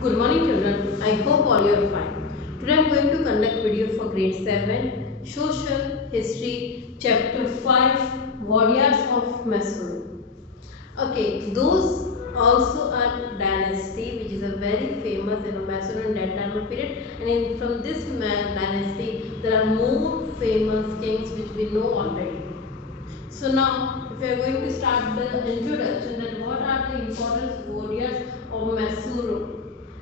Good morning children, I hope all you are fine. Today I am going to conduct video for grade 7 Social History chapter 5 Warriors of Mysore. Okay, those also are dynasty which is a very famous Mysore in that time of period, and from this dynasty there are more famous kings which we know already. So now if we are going to start the introduction, then what are the important warriors of Mysore?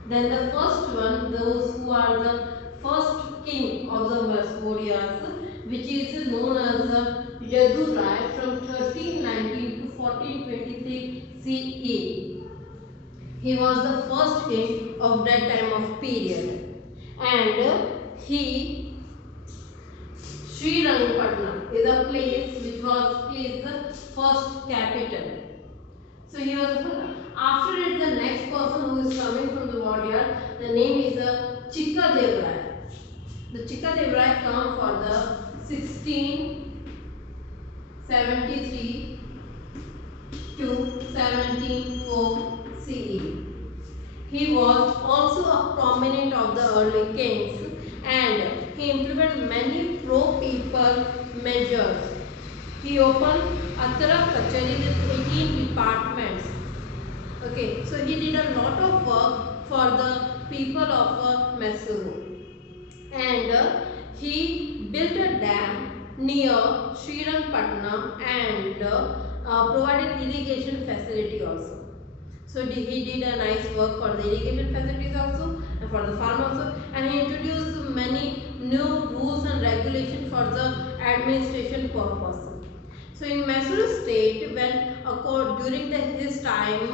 Then the first one, those who are the first king of the warriors, which is known as Yadu Rai from 1319 to 1423 CE. He was the first king of that time of period, and he Srirangapatna is a place which was his first capital. So he was after it the next person who is coming from the warrior, the name is Chikka Devrai. The Chikka Devrai come for the 1673 to 1704 CE. He was also a prominent of the early kings, and he implemented many pro-people measures. He opened Atara Kachari with 18 departments. Okay, so he did a lot of work for the people of Mysuru, and he built a dam near Srirangapatna and provided irrigation facility also. So he did a nice work for the irrigation facilities also and for the farm also, and he introduced many new rules and regulations for the administration purpose. So in Mysore state, when during his time,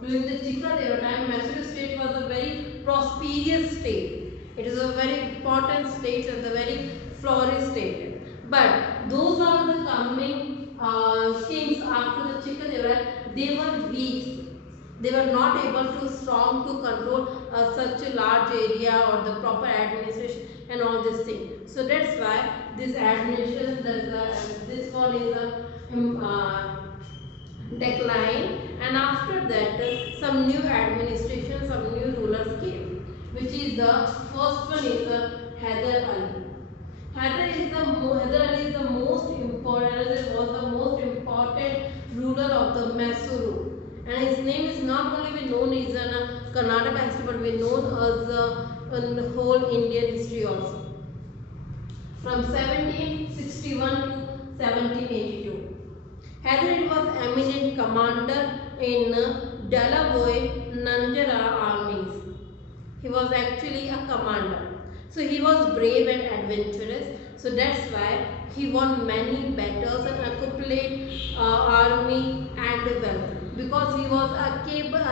during the Chikadeva time, Mysore state was a very prosperous state. It is a very important state and a very flourish state. But those are the coming kings after the Chikadeva, they were weak. They were not able to strong to control such a large area or the proper administration and all this thing. So that's why this administration, this one is a decline, and after that some new administration, some new rulers came, which is the first one is Hyder Ali. Hyder Ali is the most important, was the most important ruler of the Mysuru, and his name is not only we known as in Karnataka history, but we known as in whole Indian history also. From 1761 to 1782. Hyder was eminent commander in Delaware Nanjara armies. He was actually a commander. So he was brave and adventurous. So that's why he won many battles and accumulated army and wealth, because he was a capable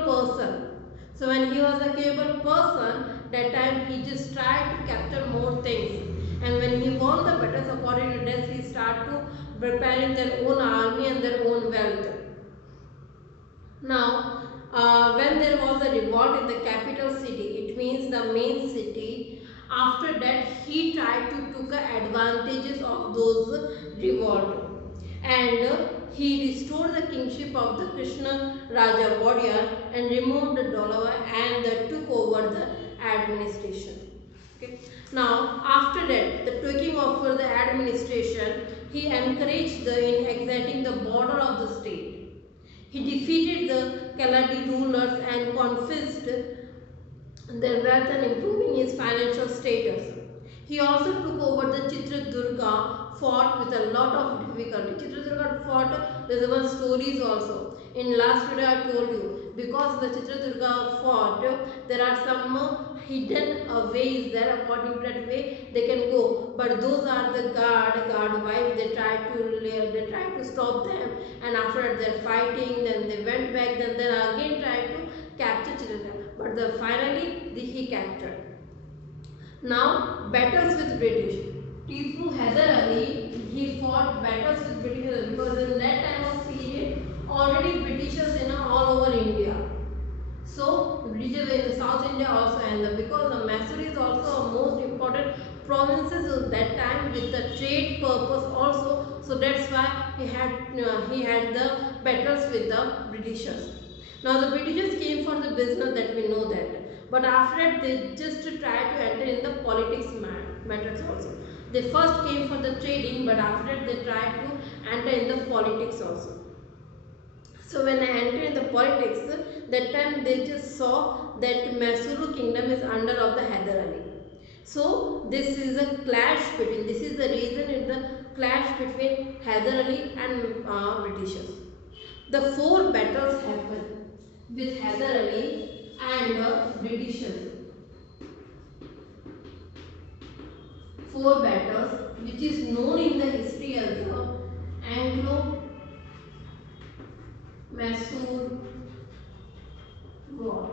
person. So when he was a capable person, that time he just tried to capture more things. And when he won the battles according to this, he started to preparing their own army and their own wealth. Now, when there was a revolt in the capital city, it means the main city, after that he tried to took advantages of those revolt, and he restored the kingship of the Krishna Raja warrior and removed the Dolava and took over the administration. Okay. Now, after that, the taking over the administration, he encouraged in exiting the border of the state. He defeated the Kaladi rulers and confiscated their wealth and improving his financial status. He also took over the Chitradurga fort with a lot of difficulty. Chitradurga fort, there are one stories also. In last video I told you, because the Chitradurga fort, there are some hidden ways there. According to that way they can go, but those are the guard wife. They try to stop them, and after that they are fighting. Then they went back. Then they again tried to capture Chitradurga, but finally he captured. Now, battles with British. Tipu Hyder Ali, he fought battles with British because in that time of period, already Britishers all over India. So, Britishers were in the South India also, and because the Mysore is also a most important provinces of that time with the trade purpose also. So that's why he had the battles with the Britishers. Now the Britishers came for the business, that we know that, but after that they just try to enter in the politics matters also. They first came for the trading, but after that they tried to enter in the politics also. So when I entered in the politics, that time they just saw that Mysuru kingdom is under of the Hyder Ali. So this is a clash between, this is the reason in the clash between Hyder Ali and Britishers. The four battles happened with Hyder Ali and Britishers. Four battles, which is known in the history as the Anglo-Mysore War,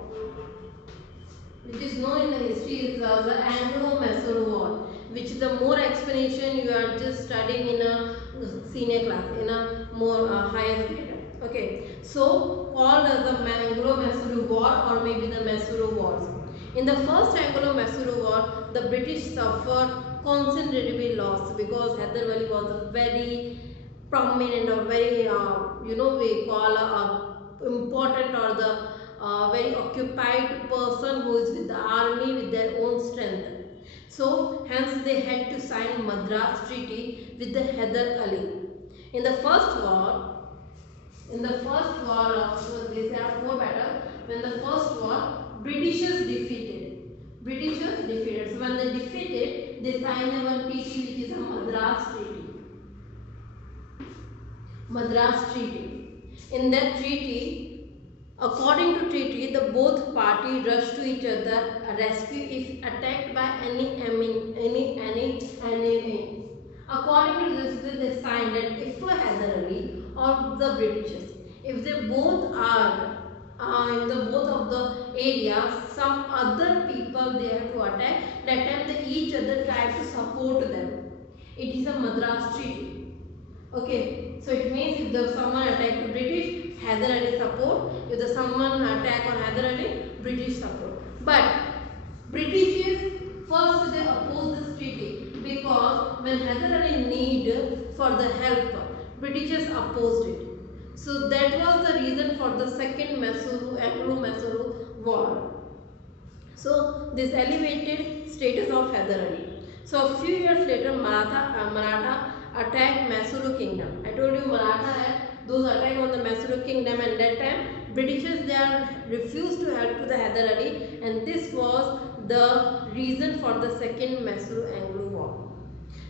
which is known in the history as the Anglo-Mysore War, which is the more explanation you are just studying in a senior class, in a more higher grade. Okay, so called as the Anglo-Mysore War or maybe the Mysore Wars. In the first Anglo-Mysore War, the British suffered considerable loss because Hyder Ali was a very prominent or very we call important or the very occupied person who is with the army with their own strength. So hence they had to sign Madras Treaty with the Hyder Ali. In the first war of these are four battles. When the first war, Britishers defeated. So when they defeated, they signed one treaty which is a Madras Treaty. In that treaty, according to treaty, the both parties rush to each other rescue if attacked by any enemy. According to this, they signed that if Hyder Ali or the Britishers, if they both are in the both of the areas, some other people they have to attack, that time they each other try to support them. It is a Madras Treaty. Okay, so it means if the someone attack to British, Hyder Ali support. If the someone attack on Hyder Ali, British support. But British first they oppose this treaty because when Hyder Ali need for the help, Britishers opposed it. So that was the reason for the second Anglo-Mysore War. So this elevated status of Hyder Ali. So a few years later, Maratha attacked Mysuru kingdom. I told you Maratha had those attack on the Mysuru kingdom, and that time Britishers they are refused to help to the Hyder Ali, and this was the reason for the second Mysuru Anglo War.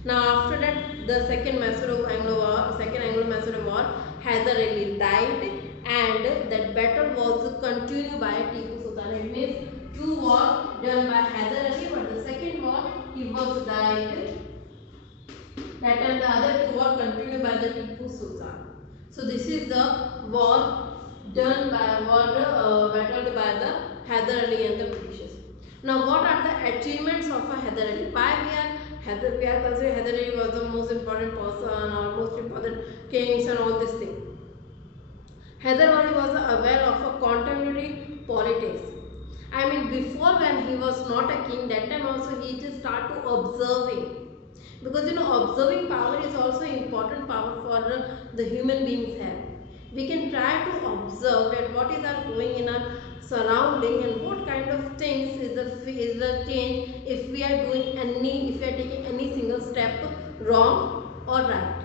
Now after that, the second Anglo-Mysore War, Hyder Ali died, and that battle was continued by Tipu Sultan. It means two wars done by Hyder Ali, but the second war he was died. That time the other two were continued by the Tipu Sultan. So this is the war done by battled by the Hyder Ali and the Britishers. Now what are the achievements of a Hyder Ali? Why we are considering Hyder Ali was the most important person or most important kings and all this thing. Hyder Ali was aware of a contemporary politics. I mean, before when he was not a king, that time also he just started observing. Because observing power is also important power for the human beings have. We can try to observe that what is our going in our surrounding and what kind of things is the change if we are taking any single step wrong or right.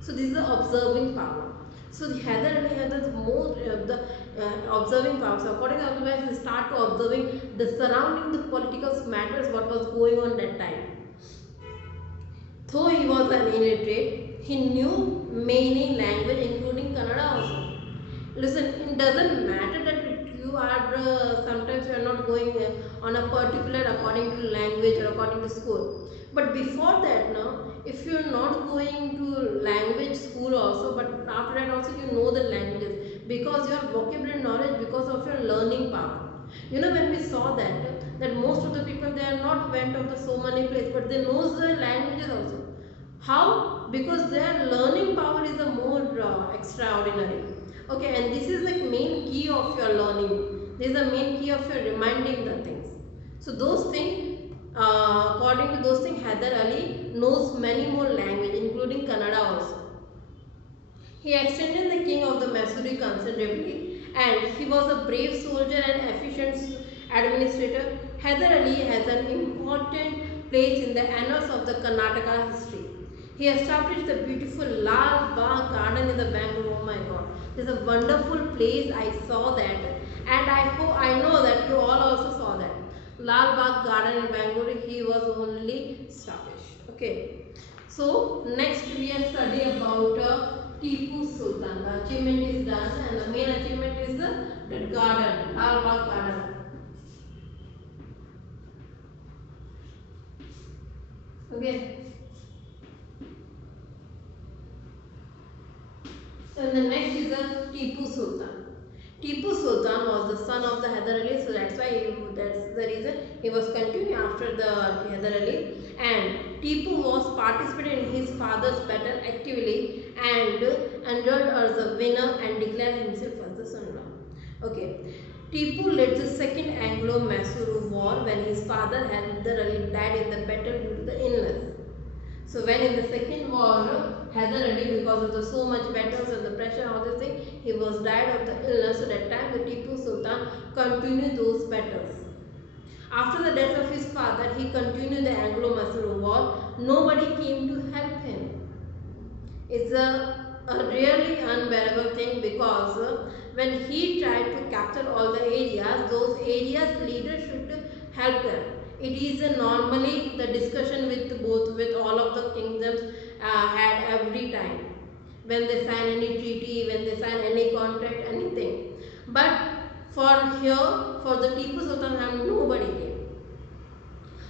So this is the observing power. So the Hyder Ali had the most observing power. So according to Abdullah, he start to observing the surrounding the political matters what was going on that time. Though he was an illiterate, he knew many languages including Kannada also. Listen, it doesn't matter that you are sometimes you are not going on a particular according to language or according to school. But before that now, if you are not going to language school also, but after that also you know the languages because your vocabulary knowledge because of your learning power. When we saw that most of the people they are not went of the so many places, but they knows the languages also. How? Because their learning power is the more extraordinary. Okay, and this is the main key of your learning. This is the main key of your reminding the things. So those things, according to those things, Hyder Ali knows many more languages, including Kannada also. He extended the king of the Mysore considerably and he was a brave soldier and efficient administrator. Hyder Ali has an important place in the annals of the Karnataka history. He established the beautiful Lal Bagh garden in the Bangalore. Oh my God, this is a wonderful place. I saw that, and I know that you all also saw that. Lal Bagh garden in Bangalore. He was only established. Okay. So next we are study about Tipu Sultan. The achievement is done, and the main achievement is that garden, Lal Bagh garden. Okay. And the next is Tipu Sultan. Tipu Sultan was the son of the Hyder Ali, so that's why that's the reason he was continuing after the Hyder Ali. And Tipu was participated in his father's battle actively and enrolled as a winner and declared himself as the son-in-law. Okay. Tipu led the second Anglo-Mysore war when his father Hyder Ali died in the battle due to the illness. So when in the second war, Hyder Ali, because of the so much battles and the pressure and all this thing, he was died of the illness. So that time the Tipu Sultan continued those battles. After the death of his father, he continued the Anglo-Mysore war. Nobody came to help him. It's a really unbearable thing because when he tried to capture all the areas, those areas leaders should help them. It is normally the discussion with all of the kingdoms had every time when they sign any treaty, when they sign any contract, anything. But for here, for the Tipu Sultan, nobody came.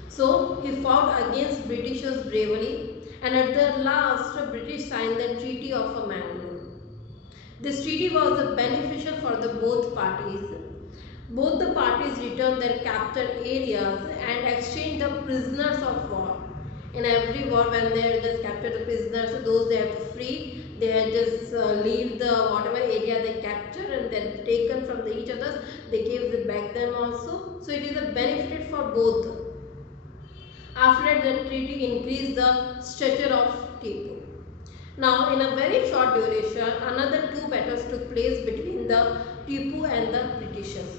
So he fought against Britishers bravely, and at the last, British signed the Treaty of Mangalore. This treaty was beneficial for the both parties. Both the parties returned their captured areas and exchanged the prisoners of war. In every war, when they just capture the prisoners, those they have to free, they have just leave the whatever area they capture and then taken from each others, they give it back them also. So it is a benefit for both. After that, the treaty increased the stature of Tipu. Now, in a very short duration, another two battles took place between the Tipu and the Britishers.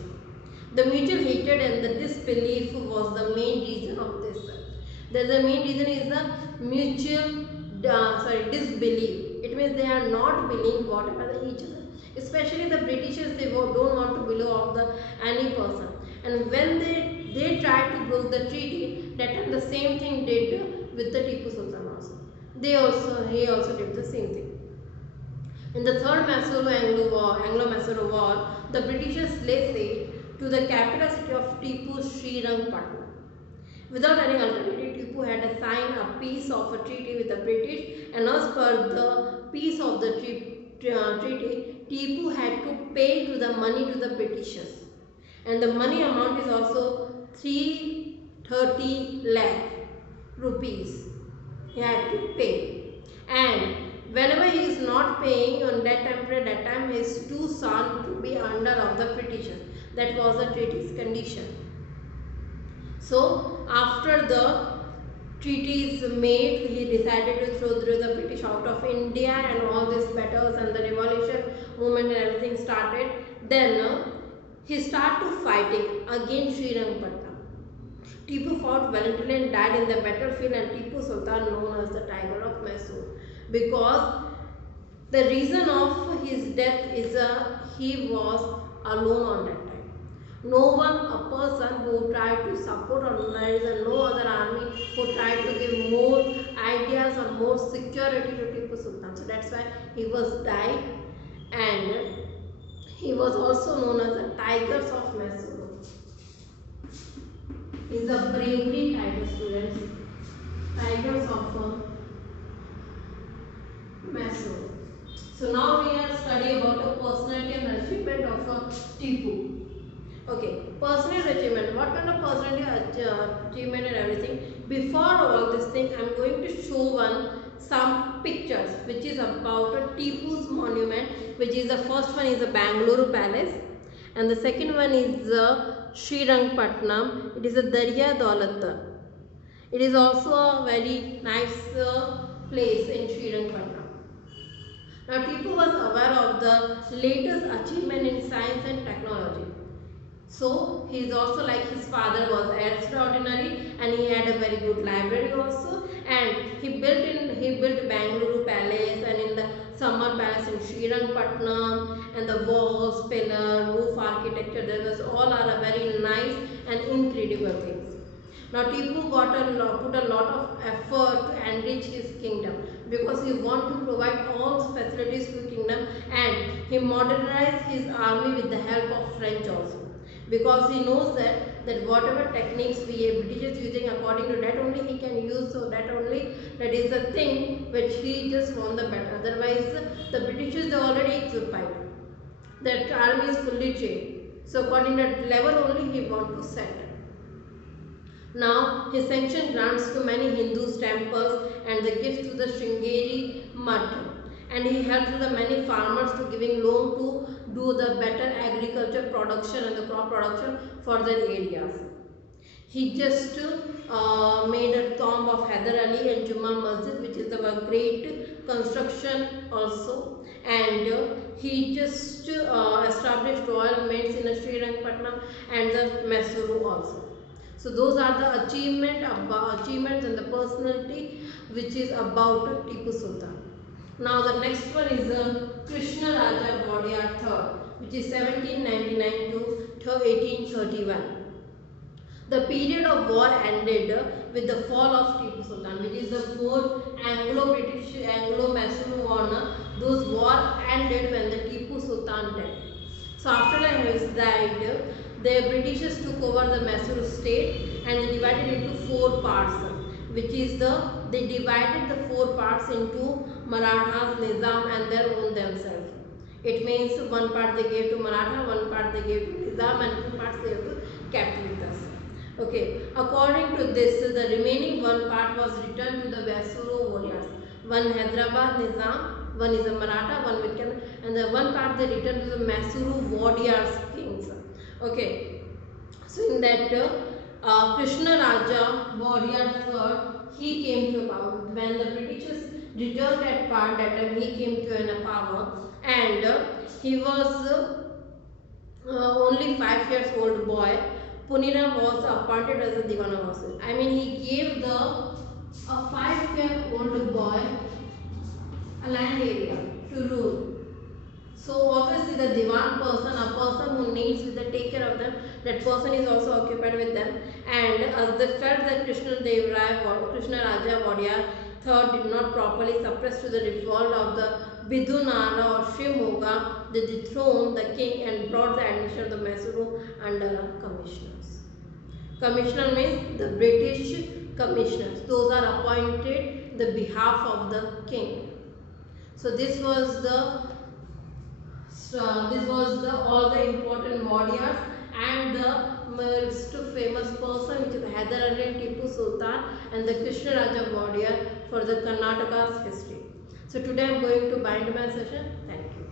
The mutual hatred and the disbelief was the main reason of this. The main reason is the mutual disbelief. It means they are not believing whatever each other. Especially the Britishers, they don't want to believe of the any person. And when they tried to break the treaty, that time the same thing did with the Tipu Sultan also. He also did the same thing. In the third Anglo-Mysore War, the Britishers laid siege to the capital city of Tipu, Srirangapatna. Without any alternative, Tipu had to sign a peace of a treaty with the British, and as per the peace of the treaty, Tipu had to pay to the money to the Britishers, and the money amount is also 330 lakh rupees. He had to pay, and whenever he is not paying on that time his two sons to be under of the Britishers. That was the treaty's condition. So after the treaty is made, he decided to throw the British out of India, and all these battles and the revolution movement and everything started. Then he started to fighting against Srirangapatna. Tipu fought valiantly and died in the battlefield, and Tipu Sultan known as the Tiger of Mysore, because the reason of his death is he was alone on that time. No one, a person who tried to support, or there is no other army who tried to give more ideas or more security to Tipu Sultan. So that's why he was died, and he was also known as the Tigers of Mysore. He is a bravery tiger, students. Tigers of Mysore. So now we are studying about the personality and achievement of Tipu. Okay, personal achievement. What kind of personality achievement and everything? Before all this thing, I am going to show some pictures which is about Tipu's monument. Which is the first one is the Bangalore Palace, and the second one is Srirangapatna. It is a Darya Daulat. It is also a very nice place in Srirangapatna. Now Tipu was aware of the latest achievement in science and technology. So he is also like his father was extraordinary, and he had a very good library also, and he built Bangalore Palace, and in the Summer Palace in Srirangpatnam, and the walls, pillar, roof architecture, there was all are a very nice and incredible things. Now Tipu put a lot of effort to enrich his kingdom, because he wanted to provide all the facilities to kingdom, and he modernized his army with the help of French also, because he knows that whatever techniques we British is using, according to that only he can use, so that only that is the thing which he just won the battle. Otherwise the Britishers they already occupied, that army is fully trained, so according to that level only he want to set. Now he sanctioned grants to many Hindu temples and the gifts to the Sringeri mud, and he helped the many farmers to giving loan to do the better agriculture production and the crop production for their areas. He just made a tomb of Hyder Ali and Juma Masjid, which is the great construction also, and he just established royal mints in Srirangpatnam and the Mysuru also. So those are the achievements and the personality which is about Tipu Sultan. Now the next one is Krishna Raja Wadiyar III, which is 1799 to 1831. The period of war ended with the fall of Tipu Sultan, which is the fourth Anglo-British, Anglo-Mysore war. Those war ended when the Tipu Sultan died. So after he died, the Britishers took over the Mysore state and they divided into four parts, which is they divided the four parts into Marathas, Nizam and their own themselves. It means one part they gave to Maratha, one part they gave to Nizam, and two parts they have to kept with us. Okay, according to this, the remaining one part was returned to the Mysore warriors. One Hyderabad Nizam, one is a Maratha, one with Kerala, and the one part they returned to the Mysore warriors kings. Okay, so in that Krishna Raja Wadiyar III, he came to power when the Britishers returned that part. That time he came to an power, and he was only 5 years old boy. Punira was appointed as a Diwan of Wasil. I mean, he gave a 5-year-old boy a land area to rule. So obviously the Diwan person, a person who needs to take care of them, that person is also occupied with them. And as they felt that Krishna Raja Wadiyar III did not properly suppress to the revolt of the Bidunara or Shimoga, they dethroned the king and brought the administration of the Mysuru under commissioners. Commissioner means the British commissioners. Those are appointed the behalf of the king. So this was all the important warriors and the most famous person, which is Hyder Ali, Tipu Sultan and the Krishna Raja Wadiyar for the Karnataka's history. So today I am going to bind my session. Thank you.